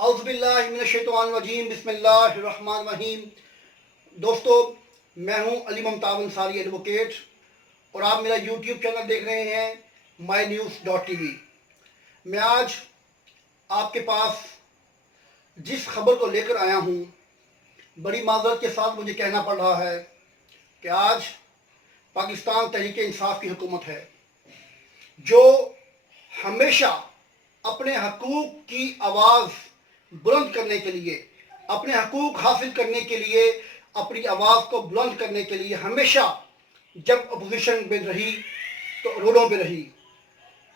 औज़ुबिल्लाहिमिनश्शैतानिर्रजीम बिस्मिल्लाहिर्रहमानिर्रहीम। दोस्तों, मैं हूं अली मुमताज़ अंसारी एडवोकेट और आप मेरा यूट्यूब चैनल देख रहे हैं mynews.tv। मैं आज आपके पास जिस खबर को लेकर आया हूं, बड़ी माज़रत के साथ मुझे कहना पड़ रहा है कि आज पाकिस्तान तहरीक-ए-इंसाफ की हुकूमत है, जो हमेशा अपने हकूक़ की आवाज़ बुलंद करने के लिए, अपने हकूक़ हासिल करने के लिए, अपनी आवाज़ को बुलंद करने के लिए हमेशा जब अपोजिशन में रही तो रोडों पे रही,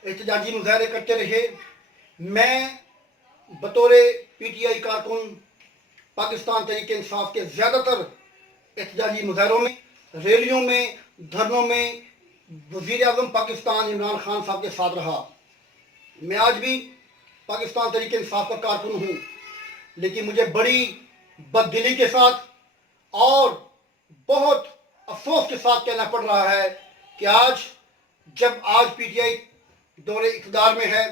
एहतजाजी मुजाहरे करते रहे। मैं बतौर PTI कारकुन पाकिस्तान तहरीक-ए-इंसाफ के ज़्यादातर एहतजाजी मुजाहरों में, रैलियों में, धरनों में वज़ीर आज़म पाकिस्तान इमरान खान साहब के साथ रहा। मैं आज भी पाकिस्तान तहरीक-ए-इंसाफ का कारकुन हूँ, लेकिन मुझे बड़ी बददिली के साथ और बहुत अफसोस के साथ कहना पड़ रहा है कि आज PTI दौरे इक़्तिदार में है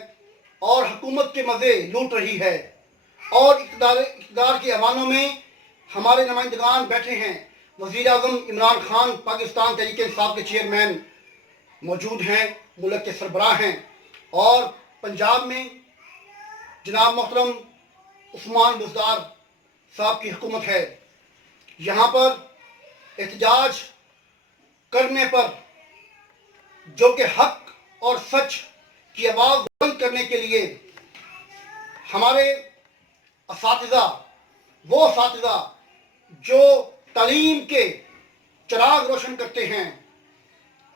और हुकूमत के मज़े लूट रही है और इक़्तिदार के ऐवानों में हमारे नुमाइंदगान बैठे हैं। वज़ीर आज़म इमरान खान पाकिस्तान तहरीक-ए-इंसाफ के चेयरमैन मौजूद हैं, मुल्क के सरबराह हैं, और पंजाब में जनाब मोहतरम उस्मान बुज़दार साहब की हुकूमत है। यहाँ पर एहतजाज करने पर, जो कि हक और सच की आवाज़ बुलंद करने के लिए हमारे असातिज़ा, वो असातिज़ा जो तालीम के चिराग रोशन करते हैं,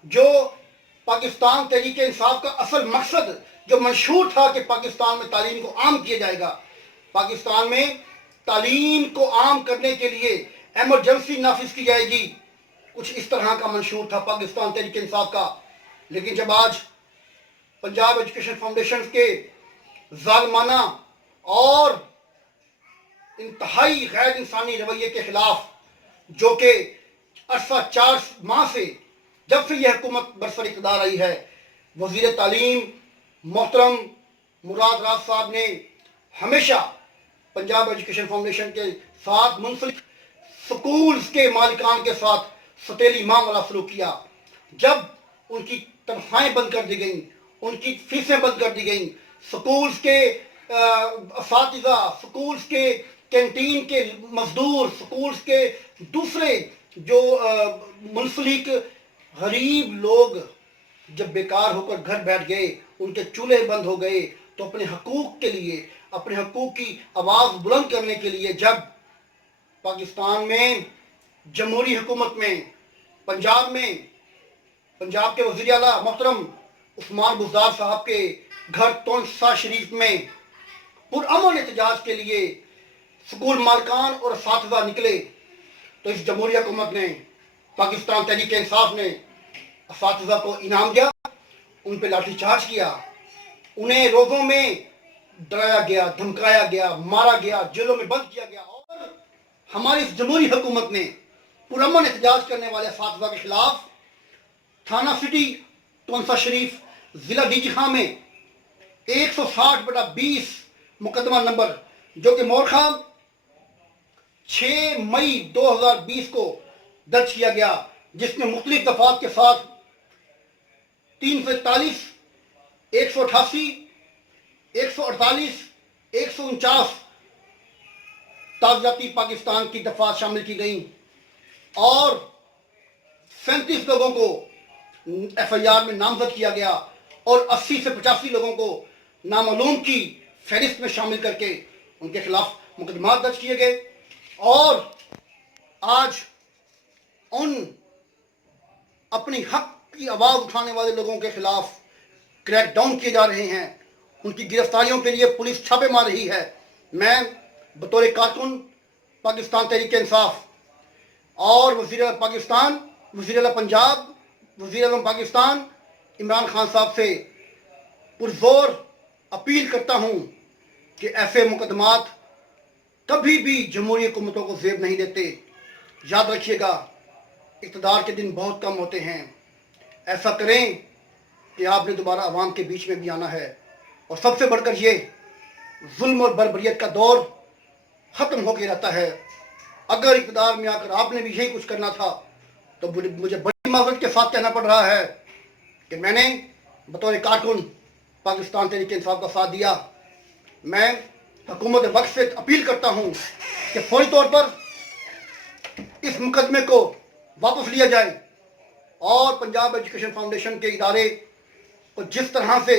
जो पाकिस्तान तहरीक-ए-इंसाफ का असल मकसद जो मंशूर था कि पाकिस्तान में तालीम को आम किया जाएगा, पाकिस्तान में तालीम को आम करने के लिए एमरजेंसी नाफिज की जाएगी, कुछ इस तरह का मंशूर था पाकिस्तान तहरीक-ए-इंसाफ का। लेकिन जब आज पंजाब एजुकेशन फाउंडेशन के जालमाना और इंतहाई गैर इंसानी रवैये के खिलाफ, जो कि अरसा 4 माह से जब से यह हुकूमत बरसर इक़्तिदार आई है, वज़ीर तालीम मोहतरम मुराद राज साहब ने हमेशा पंजाब एजुकेशन फाउंडेशन के साथ मुंसलिक स्कूल्स के मालिकान के साथ सतेली माह वाला सलूक किया। जब उनकी तनख्वाहें बंद कर दी गईं, उनकी फीसें बंद कर दी गईं, स्कूल्स के असातिज़ा, स्कूल्स के कैंटीन के मजदूर, स्कूल्स के दूसरे जो मुंसलिक गरीब लोग जब बेकार होकर घर बैठ गए, उनके चूल्हे बंद हो गए, तो अपने हकूक़ के लिए, अपने हकूक़ की आवाज़ बुलंद करने के लिए जब पाकिस्तान में जमहूरी हुकूमत में पंजाब के वज़ीर आला मोहतरम उस्मान बुज़दार साहब के घर तोंसा शरीफ में पुरअमन एहतजाज के लिए स्कूल मालिकान और असातिज़ा निकले, तो इस जमहूरी हुकूमत ने, पाकिस्तान तहरीक-ए-इंसाफ ने असातिज़ा को इनाम दिया, उन पर लाठीचार्ज किया, उन्हें रोज़ों में डराया गया, धमकाया गया, मारा गया, जेलों में बंद किया गया। और हमारी इस जमहूरी हुकूमत ने पुरअमन एहतजाज करने वाले असातिज़ा के खिलाफ थाना सिटी तोंसा शरीफ ज़िला डीजी खां में 160/20 मुकदमा नंबर, जो कि मोरखा 6 मई 2020 को दर्ज किया गया, जिसमें मुख्तलिफ दफात के साथ 341, 188, 148, 149 ताज़ियाती पाकिस्तान की दफात शामिल की गई और 37 लोगों को FIR में नामजद किया गया और 80 से 85 लोगों को नामालूम की फहरिस्त में शामिल करके उनके खिलाफ मुकदमात दर्ज किए गए। और आज उन अपनी हक की आवाज़ उठाने वाले लोगों के खिलाफ क्रैक डाउन किए जा रहे हैं, उनकी गिरफ्तारियों के लिए पुलिस छापे मार रही है। मैं बतौर कारकुन पाकिस्तान तहरीक-ए-इंसाफ और वज़ीर आला पंजाब, वज़ीर आज़म पाकिस्तान इमरान खान साहब से पुरज़ोर अपील करता हूँ कि ऐसे मुकदमात कभी भी जमहूरी हुकूमतों को ज़ेब नहीं देते। याद रखिएगा, इक़्तिदार के दिन बहुत कम होते हैं। ऐसा करें कि आपने दोबारा आवाम के बीच में भी आना है। और सबसे बढ़कर ये ظلم اور بربریت کا دور ختم ہو کے رہتا ہے۔ اگر اقتدار میں آ کر آپ نے بھی یہی کچھ کرنا تھا تو مجھے بڑی معذرت کے ساتھ کہنا پڑ رہا ہے کہ میں نے بطور کارٹون پاکستان تحریک انصاف کا ساتھ دیا۔ میں حکومت وقت سے اپیل کرتا ہوں کہ فوری طور پر اس مقدمے کو واپس لیا جائے اور پنجاب ایجوکیشن فاؤنڈیشن کے ادارے کو جس طرح سے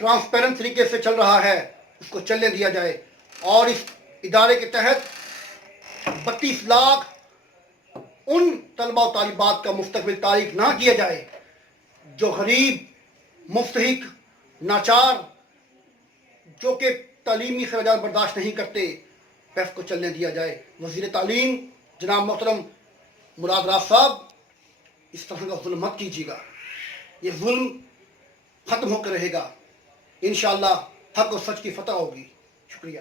ٹرانسپیرنٹ طریقے سے چل رہا ہے اس کو چلنے دیا جائے، اور اس ادارے کے تحت 32 لاکھ ان طلباء و طالبات کا مستقبل تاریک نہ کیا جائے جو غریب، مستحق، ناچار، جو کہ تعلیمی اخراجات برداشت نہیں کرتے، پیف کو چلنے دیا جائے۔ وزیر تعلیم جناب محترم مراد راز صاحب، اس طرح کا ظلم مت کیجیے گا، یہ ظلم ختم ہو کر رہے گا۔ انشاءاللہ حق و سچ کی فتح ہوگی۔ شکریہ۔